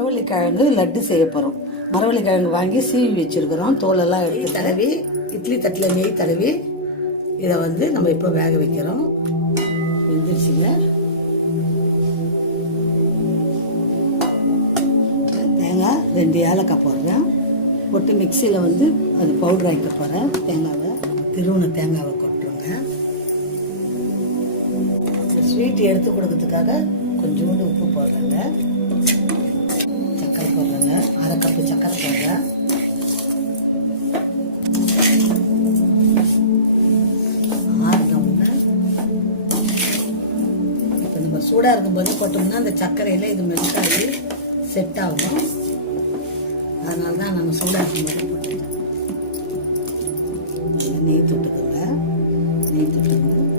மரவள்ளி கிழங்கு லட்டு செய்ய போகிறோம் மரவள்ளி கிழங்கு வாங்கி சீவி வச்சிருக்கிறோம். தோலெல்லாம் எடுத்து தடவி இட்லி தட்டில் நெய் தடவி இதை வந்து நம்ம இப்போ வேக வைக்கிறோம். வெந்துருச்சுங்க. தேங்காய் ரெண்டு ஏலக்காய் போடுறேன். போட்டு மிக்சியில் வந்து அது பவுடர் ஆக்கிக்க போகிறேன் தேங்காவை திருவண தேங்காவை கொட்டுருங்க ஸ்வீட் எடுத்து கொடுக்கறதுக்காக கொஞ்சோண்டு உப்பு போடுறேங்க. கப்பு சக்கரை போடுறேன் ஆறுனோம்னா இப்போ நம்ம சூடாக இருக்கும்போது போட்டோம்னா அந்த சர்க்கரையில் இது மெல்ட் செட் ஆகும் அதனால தான் நம்ம சூடாக இருக்கும்போது போட்டுக்கலாம் நெய் தொட்டுக்கோங்க நெய் தொட்டுக்கோங்க